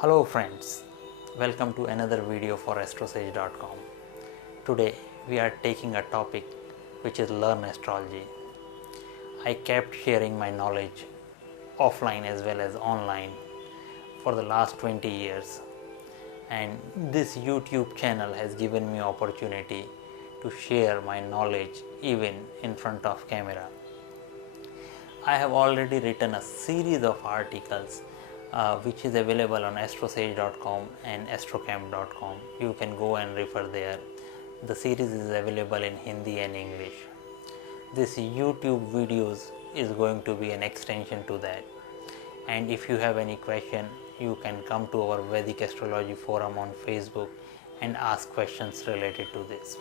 Hello friends, welcome to another video for astrosage.com. Today we are taking a topic which is learn astrology. I kept sharing my knowledge offline as well as online for the last 20 years, and this YouTube channel has given me opportunity to share my knowledge even in front of camera. I have already written a series of articles which is available on astrosage.com and astrocamp.com. You can go and refer there. The series is available in Hindi and English. This YouTube videos is going to be an extension to that. And if you have any question, you can come to our Vedic Astrology forum on Facebook and ask questions related to this.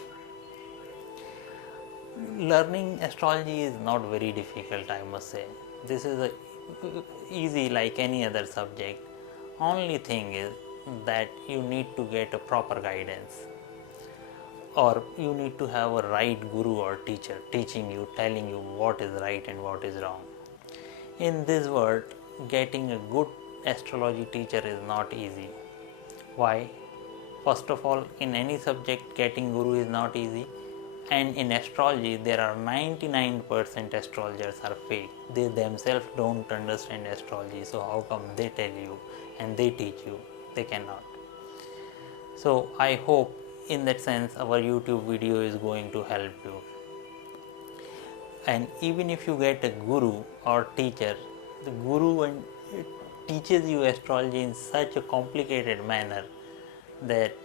Learning astrology is not very difficult, I must say. This is easy like any other subject. Only thing is that you need to get a proper guidance, or you need to have a right guru or teacher teaching you, telling you what is right and what is wrong. In this world, getting a good astrology teacher is not easy. Why? First of all, in any subject getting guru is not easy. And in astrology, there are 99% astrologers are fake. They themselves don't understand astrology. So how come they tell you and they teach you? They cannot. So I hope in that sense our YouTube video is going to help you. And even if you get a guru or teacher, the guru teaches you astrology in such a complicated manner that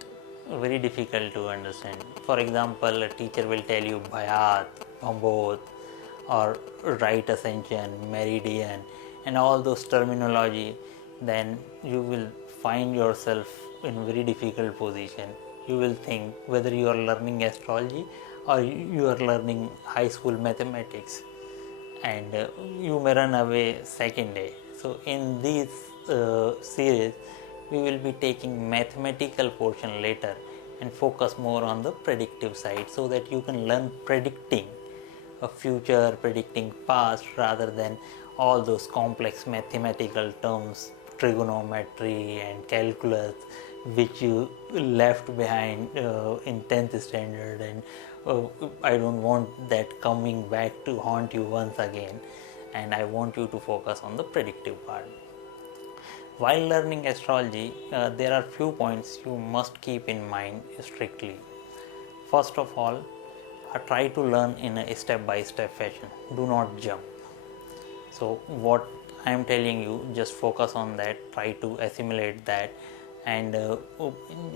very difficult to understand. For example, a teacher will tell you Bhayat, Pambodh, or right ascension, meridian, and all those terminology. Then you will find yourself in very difficult position. You will think whether you are learning astrology or you are learning high school mathematics, and you may run away second day. So in this series, we will be taking mathematical portion later and focus more on the predictive side, so that you can learn predicting a future, predicting past, rather than all those complex mathematical terms, trigonometry and calculus, which you left behind in 10th standard, and I don't want that coming back to haunt you once again, and I want you to focus on the predictive part. While learning astrology, there are few points you must keep in mind strictly. First of all, try to learn in a step-by-step fashion. Do not jump. So what I am telling you, just focus on that, try to assimilate that, and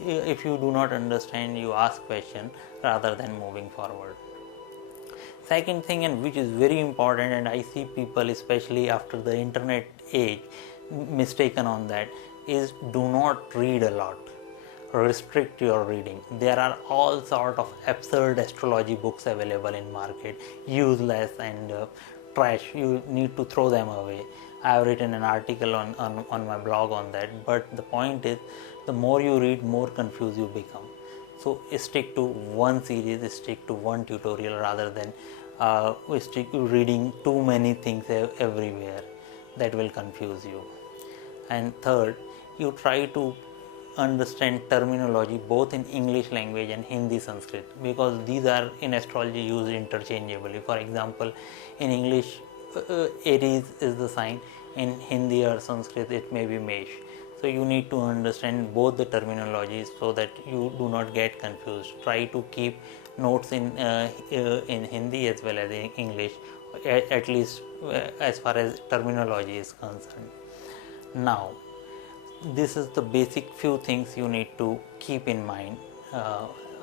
if you do not understand, you ask question rather than moving forward. Second thing, and which is very important, and I see people especially after the internet age mistaken on that, is do not read a lot. Restrict your reading. There are all sort of absurd astrology books available in market, useless and trash. You need to throw them away. I have written an article on my blog on that, but the point is, the more you read, more confused you become. So stick to one series, stick to one tutorial, rather than stick to reading too many things everywhere. That will confuse you. And third, you try to understand terminology both in English language and Hindi Sanskrit, because these are in astrology used interchangeably. For example, in English, Aries is the sign, in Hindi or Sanskrit it may be Mesh. So you need to understand both the terminologies so that you do not get confused. Try to keep notes in Hindi as well as in English, at least as far as terminology is concerned. Now, this is the basic few things you need to keep in mind,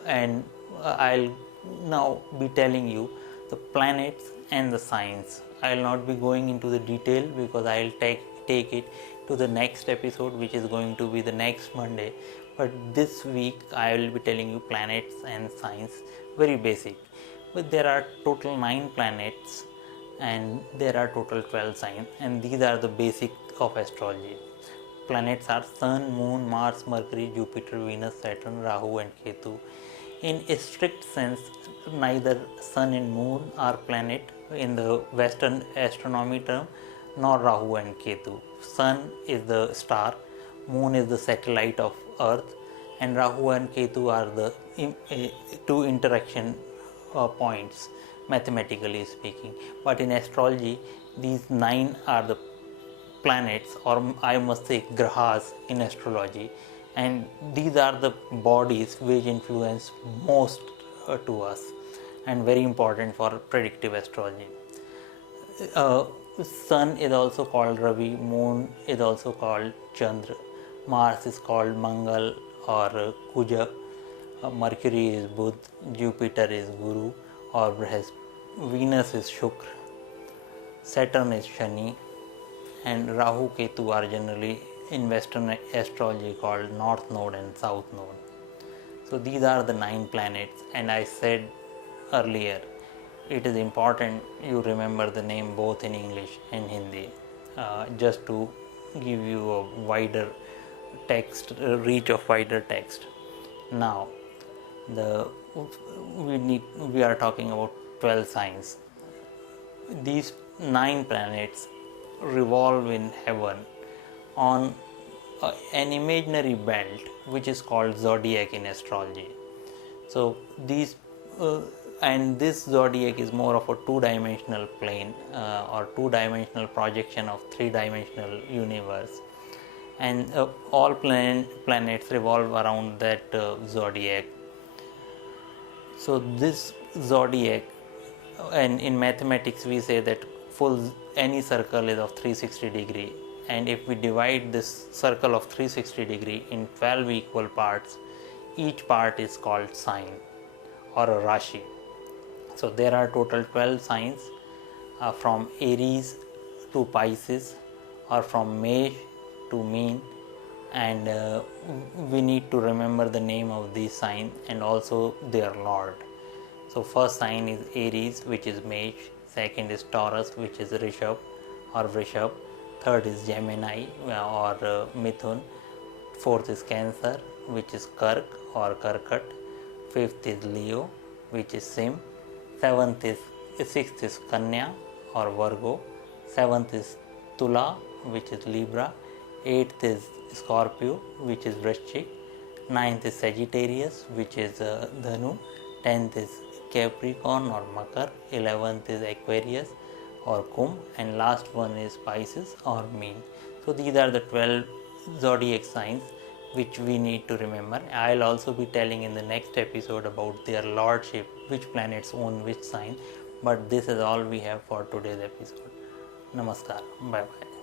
and I'll now be telling you the planets and the signs. I'll not be going into the detail because I'll take it to the next episode, which is going to be the next Monday. But this week I will be telling you planets and signs, very basic. But there are total 9 planets and there are total 12 signs, and these are the basic of astrology. Planets are Sun, Moon, Mars, Mercury, Jupiter, Venus, Saturn, Rahu and Ketu. In a strict sense, neither Sun and Moon are planet in the Western astronomy term, nor Rahu and Ketu. Sun is the star, Moon is the satellite of Earth, and Rahu and Ketu are the two interaction points, mathematically speaking. But in astrology, these 9 are the planets, or I must say grahas in astrology, and these are the bodies which influence most to us and very important for predictive astrology. Sun is also called Ravi, Moon is also called Chandra, Mars is called Mangal or Kuja, Mercury is Budh, Jupiter is Guru or Venus is Shukra, Saturn is Shani, and Rahu Ketu are generally in Western astrology called North Node and South Node. So these are the 9 planets, and I said earlier it is important you remember the name both in English and Hindi, just to give you a wider text, reach of wider text. Now we are talking about 12 signs. These 9 planets revolve in heaven on an imaginary belt which is called zodiac in astrology. So these and this zodiac is more of a 2-dimensional plane or 2-dimensional projection of 3-dimensional universe, and all planets revolve around that zodiac. So this zodiac, and in mathematics we say that any circle is of 360 degree, and if we divide this circle of 360 degree in 12 equal parts, each part is called sign or a rashi. So there are total 12 signs, from Aries to Pisces, or from Mesh to Meen, and we need to remember the name of these signs and also their lord. So first sign is Aries, which is Mesh, second is Taurus, which is Rishabh or Vrishab, third is Gemini or Mithun, fourth is Cancer, which is Kark or Karkat, fifth is Leo, which is Sim, sixth is Kanya or Virgo, seventh is Tula, which is Libra, eighth is Scorpio, which is Vrishchik, ninth is Sagittarius, which is Dhanu, 10th is Capricorn or Makar, 11th is Aquarius or Kumbh, and last one is Pisces or Meen. So these are the 12 zodiac signs which we need to remember. I will also be telling in the next episode about their lordship, which planets own which sign, but this is all we have for today's episode. Namaskar. Bye bye.